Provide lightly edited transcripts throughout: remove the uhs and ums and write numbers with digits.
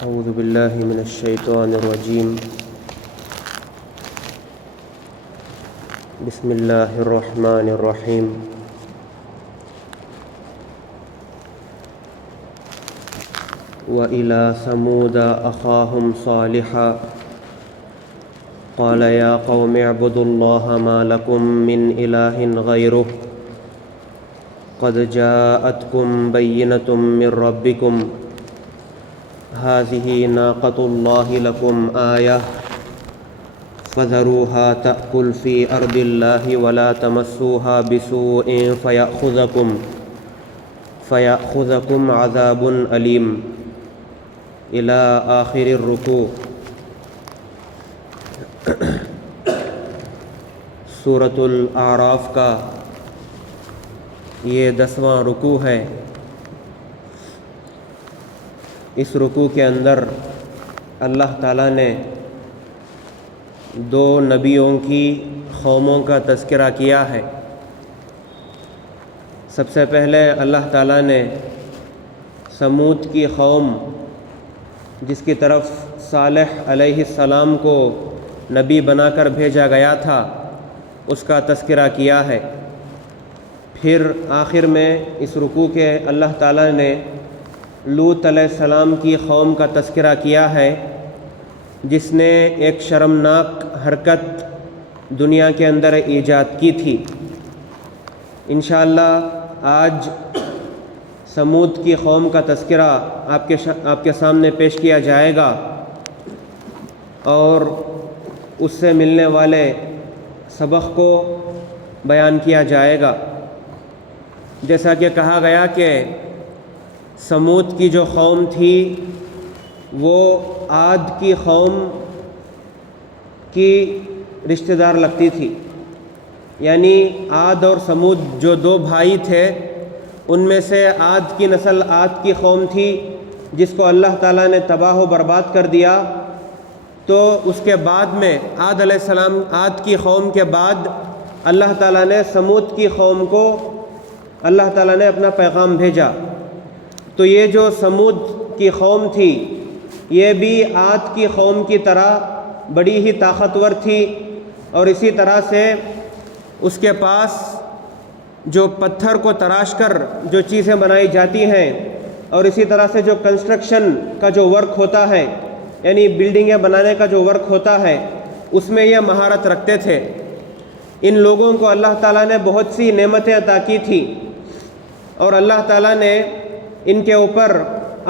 أعوذ بالله من الشيطان الرجيم. بسم الله الرحمن الرحيم. وإلى ثمود أخاهم صالحا قال يا قوم اعبدوا الله ما لكم من إله غيره قد جاءتكم بينة من ربكم هذه ناقة الله لكم آية فذروها تأكل في أرض الله ولا تمسوها بسوء فيأخذكم عذاب أليم إلى آخر الركوع. سورۃ الاعراف کا یہ 10واں رکوع ہے. اس رکوع کے اندر اللہ تعالیٰ نے 2 نبیوں کی قوموں کا تذکرہ کیا ہے. سب سے پہلے اللہ تعالیٰ نے سمود کی قوم جس کی طرف صالح علیہ السلام کو نبی بنا کر بھیجا گیا تھا اس کا تذکرہ کیا ہے. پھر آخر میں اس رکوع کے اللہ تعالیٰ نے لوط علیہ السلام کی قوم کا تذکرہ کیا ہے جس نے ایک شرمناک حرکت دنیا کے اندر ایجاد کی تھی. انشاءاللہ آج سمود کی قوم کا تذکرہ آپ کے سامنے پیش کیا جائے گا اور اس سے ملنے والے سبق کو بیان کیا جائے گا. جیسا کہ کہا گیا کہ سمود کی جو قوم تھی وہ عاد کی قوم کی رشتہ دار لگتی تھی. یعنی عاد اور سمود جو 2 بھائی تھے ان میں سے عاد کی نسل عاد کی قوم تھی جس کو اللہ تعالیٰ نے تباہ و برباد کر دیا. تو اس کے بعد میں عاد علیہ السلام عاد کی قوم کے بعد اللہ تعالیٰ نے سمود کی قوم کو اللہ تعالیٰ نے اپنا پیغام بھیجا. تو یہ جو سمود کی قوم تھی یہ بھی عاد کی قوم کی طرح بڑی ہی طاقتور تھی اور اسی طرح سے اس کے پاس جو پتھر کو تراش کر جو چیزیں بنائی جاتی ہیں اور اسی طرح سے جو کنسٹرکشن کا جو ورک ہوتا ہے یعنی بلڈنگیں بنانے کا جو ورک ہوتا ہے اس میں یہ مہارت رکھتے تھے. ان لوگوں کو اللہ تعالیٰ نے بہت سی نعمتیں عطا کی تھی اور اللہ تعالیٰ نے ان کے اوپر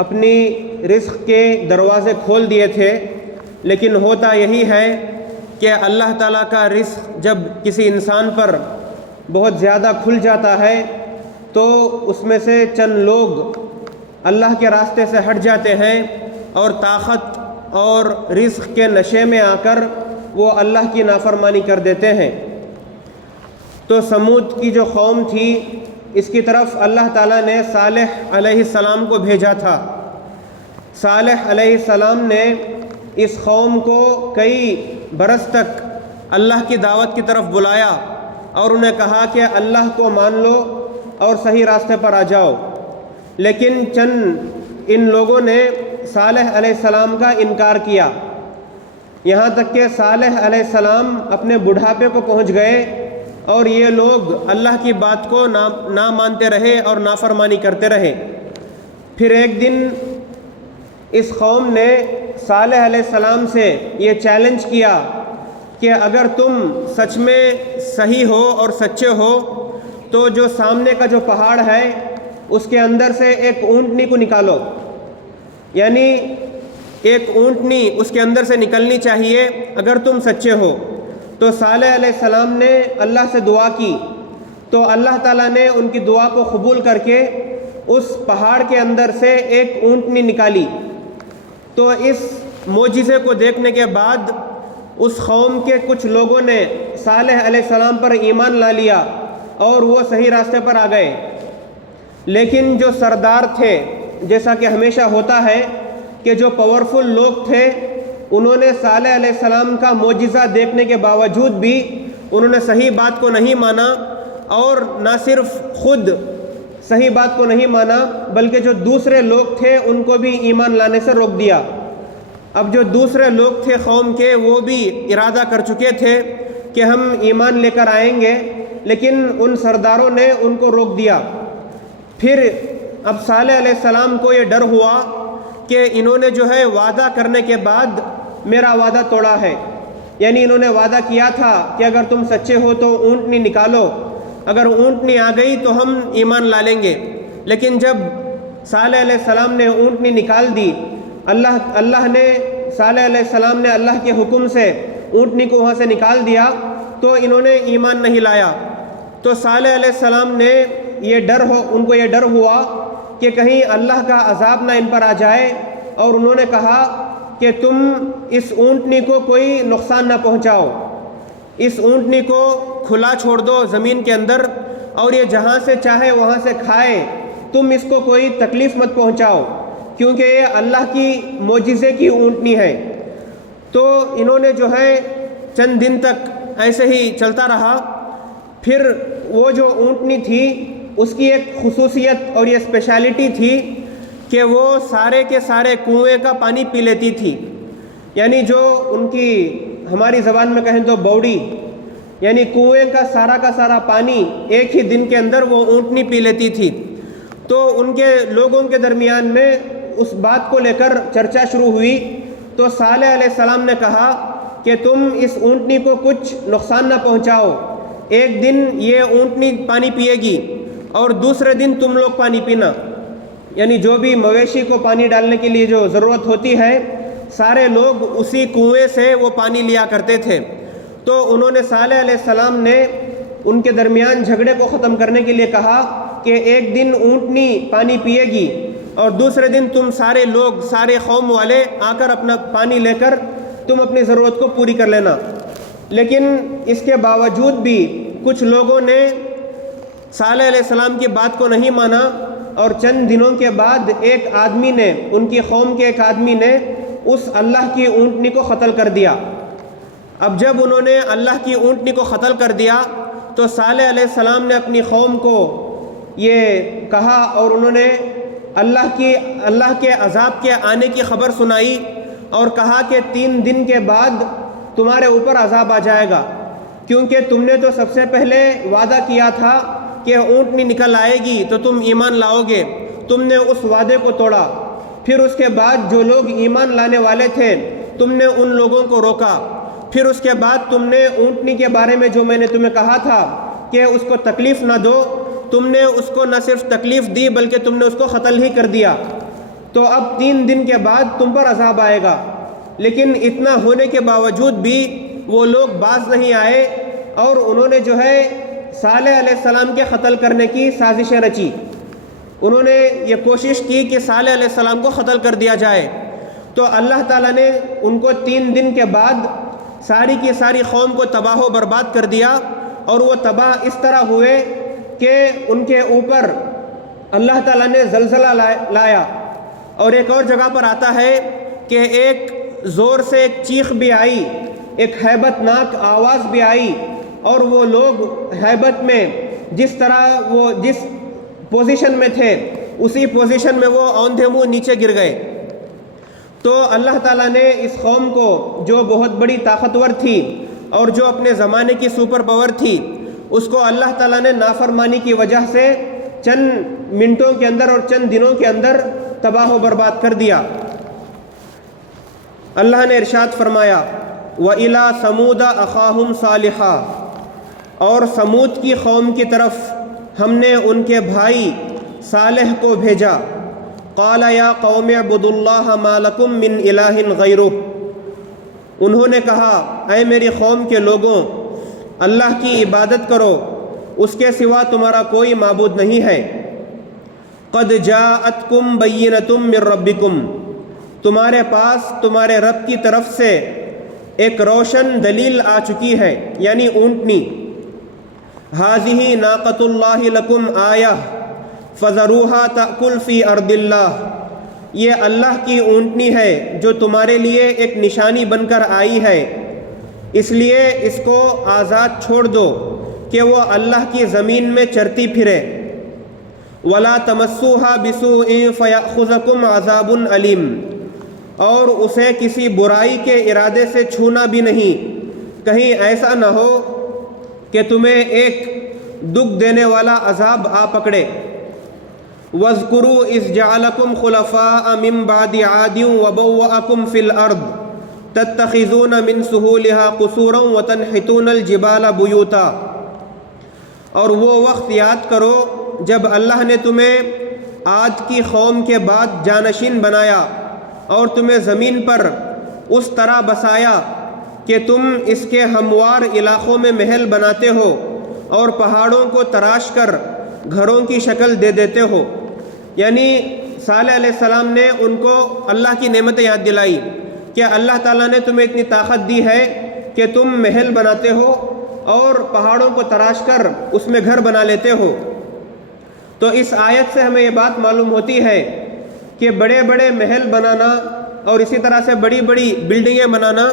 اپنی رزق کے دروازے کھول دیے تھے. لیکن ہوتا یہی ہے کہ اللہ تعالیٰ کا رزق جب کسی انسان پر بہت زیادہ کھل جاتا ہے تو اس میں سے چند لوگ اللہ کے راستے سے ہٹ جاتے ہیں اور طاقت اور رزق کے نشے میں آ کر وہ اللہ کی نافرمانی کر دیتے ہیں. تو سمود کی جو قوم تھی اس کی طرف اللہ تعالیٰ نے صالح علیہ السلام کو بھیجا تھا. صالح علیہ السلام نے اس قوم کو کئی برس تک اللہ کی دعوت کی طرف بلایا اور انہیں کہا کہ اللہ کو مان لو اور صحیح راستے پر آ جاؤ. لیکن چند ان لوگوں نے صالح علیہ السلام کا انکار کیا یہاں تک کہ صالح علیہ السلام اپنے بڑھاپے کو پہنچ گئے اور یہ لوگ اللہ کی بات کو نہ مانتے رہے اور نافرمانی کرتے رہے. پھر ایک دن اس قوم نے صالح علیہ السلام سے یہ چیلنج کیا کہ اگر تم سچ میں صحیح ہو اور سچے ہو تو جو سامنے کا جو پہاڑ ہے اس کے اندر سے ایک اونٹنی کو نکالو. یعنی ایک اونٹنی اس کے اندر سے نکلنی چاہیے اگر تم سچے ہو. تو صالح علیہ السلام نے اللہ سے دعا کی تو اللہ تعالیٰ نے ان کی دعا کو قبول کر کے اس پہاڑ کے اندر سے ایک اونٹنی نکالی. تو اس معجزے کو دیکھنے کے بعد اس قوم کے کچھ لوگوں نے صالح علیہ السلام پر ایمان لا لیا اور وہ صحیح راستے پر آ گئے. لیکن جو سردار تھے جیسا کہ ہمیشہ ہوتا ہے کہ جو پاورفل لوگ تھے انہوں نے صالح علیہ السلام کا معجزہ دیکھنے کے باوجود بھی انہوں نے صحیح بات کو نہیں مانا اور نہ صرف خود صحیح بات کو نہیں مانا بلکہ جو دوسرے لوگ تھے ان کو بھی ایمان لانے سے روک دیا. اب جو دوسرے لوگ تھے قوم کے وہ بھی ارادہ کر چکے تھے کہ ہم ایمان لے کر آئیں گے، لیکن ان سرداروں نے ان کو روک دیا۔ پھر اب صالح علیہ السلام کو یہ ڈر ہوا کہ انہوں نے جو ہے وعدہ کرنے کے بعد میرا وعدہ توڑا ہے، یعنی انہوں نے وعدہ کیا تھا کہ اگر تم سچے ہو تو اونٹنی نکالو، اگر اونٹنی آ گئی تو ہم ایمان لا لیں گے۔ لیکن جب صالح علیہ السلام نے اونٹنی نکال دی، اللہ نے صالح علیہ السلام نے اللہ کے حکم سے اونٹنی کو وہاں سے نکال دیا تو انہوں نے ایمان نہیں لایا۔ تو صالح علیہ السلام نے ان کو یہ ڈر ہوا کہ کہیں اللہ کا عذاب نہ ان پر آ جائے، اور انہوں نے کہا کہ تم اس اونٹنی کو کوئی نقصان نہ پہنچاؤ، اس اونٹنی کو کھلا چھوڑ دو زمین کے اندر، اور یہ جہاں سے چاہے وہاں سے کھائے، تم اس کو کوئی تکلیف مت پہنچاؤ، کیونکہ یہ اللہ کی معجزے کی اونٹنی ہے۔ تو انہوں نے جو ہے چند دن تک ایسے ہی چلتا رہا۔ پھر وہ جو اونٹنی تھی اس کی ایک خصوصیت اور یہ اسپیشلٹی تھی کہ وہ سارے کے سارے کنویں کا پانی پی لیتی تھی، یعنی جو ان کی ہماری زبان میں کہیں تو بوڑی، یعنی کنویں کا سارا پانی ایک ہی دن کے اندر وہ اونٹنی پی لیتی تھی۔ تو ان کے لوگوں کے درمیان میں اس بات کو لے کر چرچا شروع ہوئی۔ تو صالح علیہ السلام نے کہا کہ تم اس اونٹنی کو کچھ نقصان نہ پہنچاؤ، ایک دن یہ اونٹنی پانی پیے گی اور دوسرے دن تم لوگ پانی پینا، یعنی جو بھی مویشی کو پانی ڈالنے کے لیے جو ضرورت ہوتی ہے سارے لوگ اسی کنویں سے وہ پانی لیا کرتے تھے۔ تو انہوں نے صالح علیہ السلام نے ان کے درمیان جھگڑے کو ختم کرنے کے لیے کہا کہ ایک دن اونٹنی پانی پیے گی اور دوسرے دن تم سارے لوگ، سارے قوم والے آ کر اپنا پانی لے کر تم اپنی ضرورت کو پوری کر لینا۔ لیکن اس کے باوجود بھی کچھ لوگوں نے صالح علیہ السلام کی بات کو نہیں مانا، اور چند دنوں کے بعد ایک آدمی نے، ان کی قوم کے ایک آدمی نے اس اللہ کی اونٹنی کو قتل کر دیا۔ اب جب انہوں نے اللہ کی اونٹنی کو قتل کر دیا تو صالح علیہ السلام نے اپنی قوم کو یہ کہا، اور انہوں نے اللہ کے عذاب کے آنے کی خبر سنائی اور کہا کہ 3 دن کے بعد تمہارے اوپر عذاب آ جائے گا، کیونکہ تم نے تو سب سے پہلے وعدہ کیا تھا کہ اونٹنی نکل آئے گی تو تم ایمان لاؤ گے، تم نے اس وعدے کو توڑا۔ پھر اس کے بعد جو لوگ ایمان لانے والے تھے تم نے ان لوگوں کو روکا، پھر اس کے بعد تم نے اونٹنی کے بارے میں جو میں نے تمہیں کہا تھا کہ اس کو تکلیف نہ دو، تم نے اس کو نہ صرف تکلیف دی بلکہ تم نے اس کو قتل ہی کر دیا۔ تو اب 3 دن کے بعد تم پر عذاب آئے گا۔ لیکن اتنا ہونے کے باوجود بھی وہ لوگ باز نہیں آئے، اور انہوں نے جو ہے صالح علیہ السلام کے قتل کرنے کی سازشیں رچی۔ انہوں نے یہ کوشش کی کہ صالح علیہ السلام کو قتل کر دیا جائے۔ تو اللہ تعالیٰ نے ان کو 3 دن کے بعد ساری کی ساری قوم کو تباہ و برباد کر دیا، اور وہ تباہ اس طرح ہوئے کہ ان کے اوپر اللہ تعالیٰ نے زلزلہ لایا۔ اور ایک اور جگہ پر آتا ہے کہ ایک زور سے ایک چیخ بھی آئی، ایک ہیبت ناک آواز بھی آئی، اور وہ لوگ ہیبت میں جس طرح وہ جس پوزیشن میں تھے اسی پوزیشن میں وہ اوندھے منہ نیچے گر گئے۔ تو اللہ تعالیٰ نے اس قوم کو جو بہت بڑی طاقتور تھی اور جو اپنے زمانے کی سپر پاور تھی، اس کو اللہ تعالیٰ نے نافرمانی کی وجہ سے چند منٹوں کے اندر اور چند دنوں کے اندر تباہ و برباد کر دیا۔ اللہ نے ارشاد فرمایا وَإِلَىٰ ثَمُودَ أَخَاهُمْ صَالِحًا، اور سمود کی قوم کی طرف ہم نے ان کے بھائی صالح کو بھیجا۔ قَالَ يَا قَوْمِ اعْبُدُوا اللَّهَ مَا لَكُم مِّنْ إِلَٰهٍ غَيْرُهُ، انہوں نے کہا اے میری قوم کے لوگوں، اللہ کی عبادت کرو، اس کے سوا تمہارا کوئی معبود نہیں ہے۔ قَدْ جَاءَتْكُمْ بَيِّنَةٌ مِّن رَبِّكُمْ، تمہارے پاس تمہارے رب کی طرف سے ایک روشن دلیل آ چکی ہے، یعنی اونٹنی۔ هَٰذِهِ نَاقَةُ اللَّهِ لَكُمْ آیَةٌ فَذَرُوهَا تَأْكُلْ فِي أَرْضِ اللَّهِ، یہ اللہ کی اونٹنی ہے جو تمہارے لیے ایک نشانی بن کر آئی ہے، اس لیے اس کو آزاد چھوڑ دو کہ وہ اللہ کی زمین میں چرتی پھرے۔ وَلَا تَمَسُّوهَا بِسُوءٍ فَيَأْخُذَكُمْ عَذَابٌ أَلِيمٌ، اور اسے کسی برائی کے ارادے سے چھونا بھی نہیں، کہیں ایسا نہ ہو کہ تمہیں ایک دکھ دینے والا عذاب آ پکڑے۔ وَاذْكُرُوا إِذْ جَعَلَكُمْ خُلَفَاءَ مِنْ بَعْدِ عَادٍ وَبَوَّأَكُمْ فِي الْأَرْضِ تَتَّخِذُونَ مِنْ سُهُولِهَا قُصُورًا وَتَنْحِتُونَ الْجِبَالَ بُيُوتًا، اور وہ وقت یاد کرو جب اللہ نے تمہیں عاد کی قوم کے بعد جانشین بنایا اور تمہیں زمین پر اس طرح بسایا کہ تم اس کے ہموار علاقوں میں محل بناتے ہو اور پہاڑوں کو تراش کر گھروں کی شکل دے دیتے ہو۔ یعنی صالح علیہ السلام نے ان کو اللہ کی نعمتیں یاد دلائی کہ اللہ تعالیٰ نے تمہیں اتنی طاقت دی ہے کہ تم محل بناتے ہو اور پہاڑوں کو تراش کر اس میں گھر بنا لیتے ہو۔ تو اس آیت سے ہمیں یہ بات معلوم ہوتی ہے کہ بڑے بڑے محل بنانا اور اسی طرح سے بڑی بڑی بلڈنگیں بنانا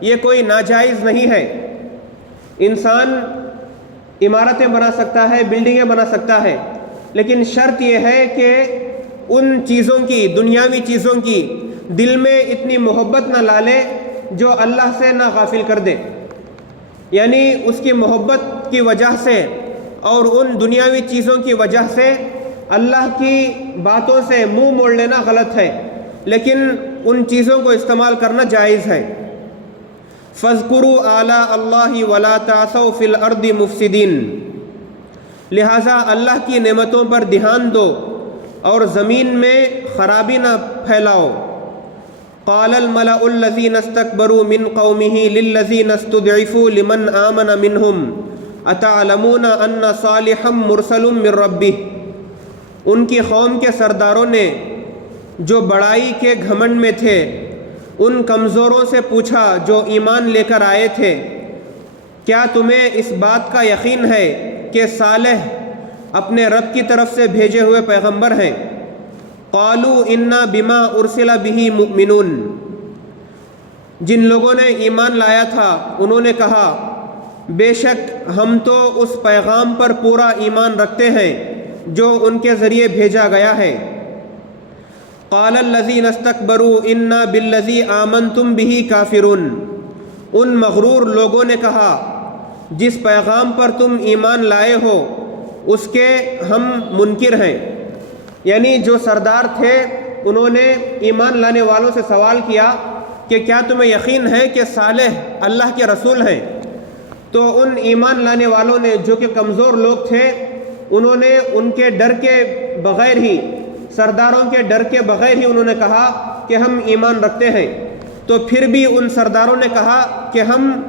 یہ کوئی ناجائز نہیں ہے۔ انسان عمارتیں بنا سکتا ہے، بلڈنگیں بنا سکتا ہے، لیکن شرط یہ ہے کہ ان چیزوں کی، دنیاوی چیزوں کی دل میں اتنی محبت نہ لا لے جو اللہ سے نہ غافل کر دے۔ یعنی اس کی محبت کی وجہ سے اور ان دنیاوی چیزوں کی وجہ سے اللہ کی باتوں سے منہ موڑ لینا غلط ہے، لیکن ان چیزوں کو استعمال کرنا جائز ہے۔ فَاذْكُرُوا آلَاءَ اللَّهِ وَلَا تَعْثَوْا فِي الْأَرْضِ مُفْسِدِينَ، لہٰذا اللہ کی نعمتوں پر دھیان دو اور زمین میں خرابی نہ پھیلاؤ۔ قَالَ الْمَلَأُ الَّذِينَ اسْتَكْبَرُوا مِنْ قَوْمِهِ لِلَّذِينَ اسْتُضْعِفُوا لِمَنْ آمَنَ مِنْهُمْ أَتَعْلَمُونَ أَنَّ صَالِحًا مُرْسَلٌ مِّن رَبِّهِ، ان کی قوم کے سرداروں نے جو بڑائی کے گھمنڈ میں تھے ان کمزوروں سے پوچھا جو ایمان لے کر آئے تھے، کیا تمہیں اس بات کا یقین ہے کہ صالح اپنے رب کی طرف سے بھیجے ہوئے پیغمبر ہیں؟ قالوا انا بما ارسل به مؤمنون، جن لوگوں نے ایمان لایا تھا انہوں نے کہا بے شک ہم تو اس پیغام پر پورا ایمان رکھتے ہیں جو ان کے ذریعے بھیجا گیا ہے۔ قال الذین استکبروا انا بالذی آمنتم به کافرون، ان مغرور لوگوں نے کہا جس پیغام پر تم ایمان لائے ہو اس کے ہم منکر ہیں۔ یعنی جو سردار تھے انہوں نے ایمان لانے والوں سے سوال کیا کہ کیا تمہیں یقین ہے کہ صالح اللہ کے رسول ہیں؟ تو ان ایمان لانے والوں نے جو کہ کمزور لوگ تھے انہوں نے ان کے ڈر کے بغیر ہی، سرداروں کے ڈر کے بغیر ہی انہوں نے کہا کہ ہم ایمان رکھتے ہیں۔ تو پھر بھی ان سرداروں نے کہا کہ ہم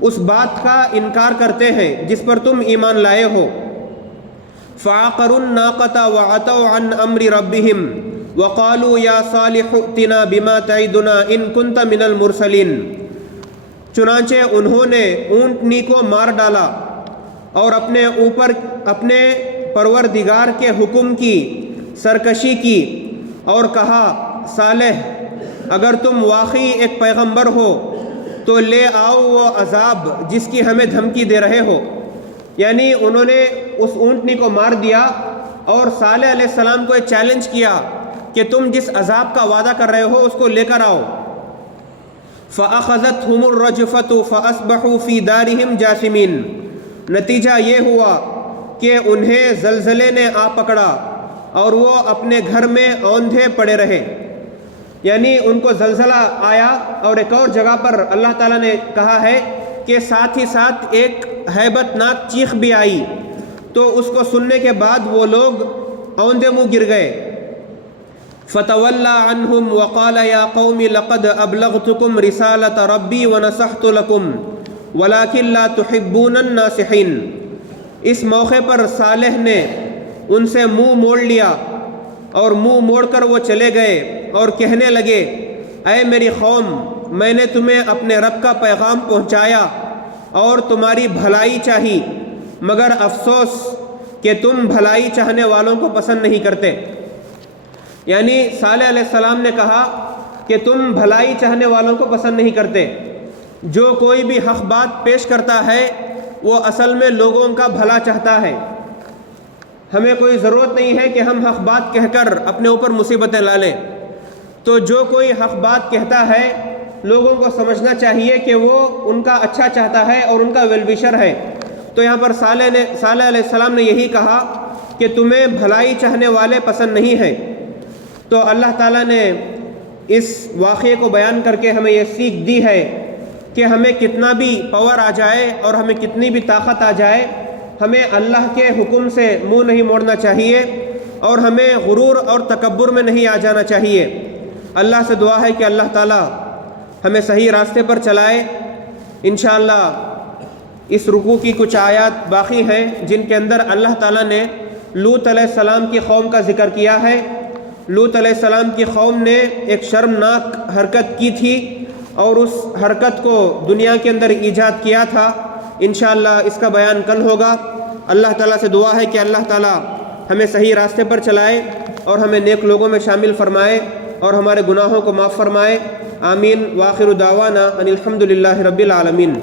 اس بات کا انکار کرتے ہیں جس پر تم ایمان لائے ہو۔ فَعَقَرُوا النَّاقَةَ وَعَتَوْا عَنْ أَمْرِ رَبِّهِمْ وَقَالُوا يَا صَالِحُ ائْتِنَا بِمَا تَعِدُنَا إِن كُنتَ مِنَ الْمُرْسَلِينَ، چنانچہ انہوں نے اونٹنی کو مار ڈالا اور اپنے اوپر اپنے پروردگار کے حکم کی سرکشی کی اور کہا صالح اگر تم واقعی ایک پیغمبر ہو تو لے آؤ وہ عذاب جس کی ہمیں دھمکی دے رہے ہو۔ یعنی انہوں نے اس اونٹنی کو مار دیا اور صالح علیہ السلام کو ایک چیلنج کیا کہ تم جس عذاب کا وعدہ کر رہے ہو اس کو لے کر آؤ۔ فَأَخَذَتْهُمُ الرَّجْفَةُ فَأَصْبَحُوا فِي دَارِهِمْ جَاثِمِينَ، نتیجہ یہ ہوا کہ انہیں زلزلے نے آ پکڑا اور وہ اپنے گھر میں اوندھے پڑے رہے۔ یعنی ان کو زلزلہ آیا، اور ایک اور جگہ پر اللہ تعالیٰ نے کہا ہے کہ ساتھ ہی ساتھ ایک ہیبت ناک چیخ بھی آئی، تو اس کو سننے کے بعد وہ لوگ اوندھے منہ گر گئے۔ فَتَوَلَّى عَنْهُمْ وَقَالَ يَا قَوْمِ لَقَدْ أَبْلَغْتُكُمْ رِسَالَةَ رَبِّي وَنَصَحْتُ لَكُمْ وَلَكِنْ لَا تُحِبُّونَ النَّاصِحِينَ، اس موقع پر صالح نے ان سے منہ موڑ لیا اور منہ موڑ کر وہ چلے گئے اور کہنے لگے اے میری قوم میں نے تمہیں اپنے رب کا پیغام پہنچایا اور تمہاری بھلائی چاہی، مگر افسوس کہ تم بھلائی چاہنے والوں کو پسند نہیں کرتے۔ یعنی صالح علیہ السلام نے کہا کہ تم بھلائی چاہنے والوں کو پسند نہیں کرتے۔ جو کوئی بھی حق بات پیش کرتا ہے وہ اصل میں لوگوں کا بھلا چاہتا ہے۔ ہمیں کوئی ضرورت نہیں ہے کہ ہم حق بات کہہ کر اپنے اوپر مصیبتیں لا لیں۔ تو جو کوئی حق بات کہتا ہے لوگوں کو سمجھنا چاہیے کہ وہ ان کا اچھا چاہتا ہے اور ان کا ویل وشر ہے۔ تو یہاں پر صالح علیہ السلام نے یہی کہا کہ تمہیں بھلائی چاہنے والے پسند نہیں ہیں۔ تو اللہ تعالیٰ نے اس واقعے کو بیان کر کے ہمیں یہ سیکھ دی ہے کہ ہمیں کتنا بھی پاور آ جائے اور ہمیں کتنی بھی طاقت آ جائے، ہمیں اللہ کے حکم سے منہ نہیں موڑنا چاہیے اور ہمیں غرور اور تکبر میں نہیں آ جانا چاہیے۔ اللہ سے دعا ہے کہ اللہ تعالیٰ ہمیں صحیح راستے پر چلائے۔ انشاءاللہ اس رکوع کی کچھ آیات باقی ہیں جن کے اندر اللہ تعالیٰ نے لوط علیہ السلام کی قوم کا ذکر کیا ہے۔ لوط علیہ السلام کی قوم نے ایک شرمناک حرکت کی تھی اور اس حرکت کو دنیا کے اندر ایجاد کیا تھا۔ انشاءاللہ اس کا بیان کل ہوگا۔ اللہ تعالیٰ سے دعا ہے کہ اللہ تعالیٰ ہمیں صحیح راستے پر چلائے اور ہمیں نیک لوگوں میں شامل فرمائے اور ہمارے گناہوں کو معاف فرمائے۔ آمین۔ وآخر دعوانا ان الحمد للہ رب العالمین۔